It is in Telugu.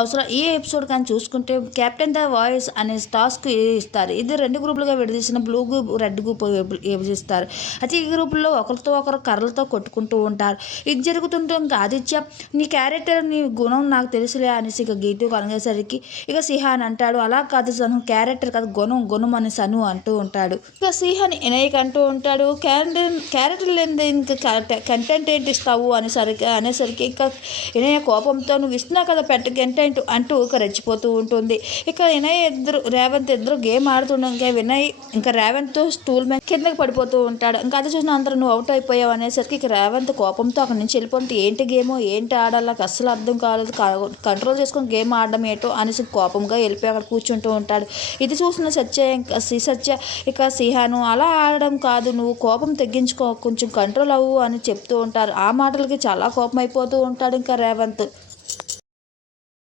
అవసరం ఈ ఎపిసోడ్ కానీ చూసుకుంటే కెప్టెన్ ద వాయిస్ అనే టాస్క్ ఇస్తారు. ఇది 2 గ్రూపులుగా విడదీసిన బ్లూ గ్రూప్, రెడ్ గ్రూప్ విభజిస్తారు. అయితే ఈ గ్రూపుల్లో ఒకరితో ఒకరు కర్రలతో కొట్టుకుంటూ ఉంటారు. ఇది జరుగుతుంటే ఇంకా ఆదిత్య నీ క్యారెక్టర్ నీ గుణం నాకు తెలుసులే అనేసి ఇక గీతుకు అనేసరికి ఇక సిహాన్ అంటాడు, అలా కాదు సను క్యారెక్టర్ కాదు గుణం అని సను అంటూ ఉంటాడు. ఇక సిహాన్ ఎనయ్యకి అంటూ ఉంటాడు, క్యారెక్టర్ లేని ఇంకా కంటెంట్ ఏంటి ఇస్తావు అనేసరికి ఇక ఇనయ్య కోపంతో నువ్వు ఇస్తున్నా కదా కంటెంట్ అంటూ ఇక రెచ్చిపోతూ ఉంటుంది. ఇక ఇనయ్య రేవంత్ ఇద్దరు గేమ్ ఆడుతుండగా వినయ్ ఇంకా రేవంత్ స్టూల్ మీద కిందకి పడిపోతూ ఉంటాడు. ఇంకా అది చూసిన అందరూ నువ్వు అవుట్ అయిపోయావు అనేసరికి ఇక రేవంత్ కోపంతో అక్కడి నుంచి వెళ్ళిపోతే ఏంటి గేమో ఏంటి ఆడాలకు అస్సలు అర్థం కాలేదు, కంట్రోల్ చేసుకొని గేమ్ ఆడడం ఏటో అనేసి కోపంగా వెళ్ళిపోయి అక్కడ కూర్చుంటూ ఉంటాడు. ఇది చూసిన సత్య ఇక సిహాను అలా ఆడడం కాదు, నువ్వు కోపం తగ్గించుకో, కొంచెం కంట్రోల్ అవ్వు అని చెప్తూ ఉంటారు. ఆ మాటలకి చాలా కోపం అయిపోతూ ఉంటాడు ఇంకా రేవంత్.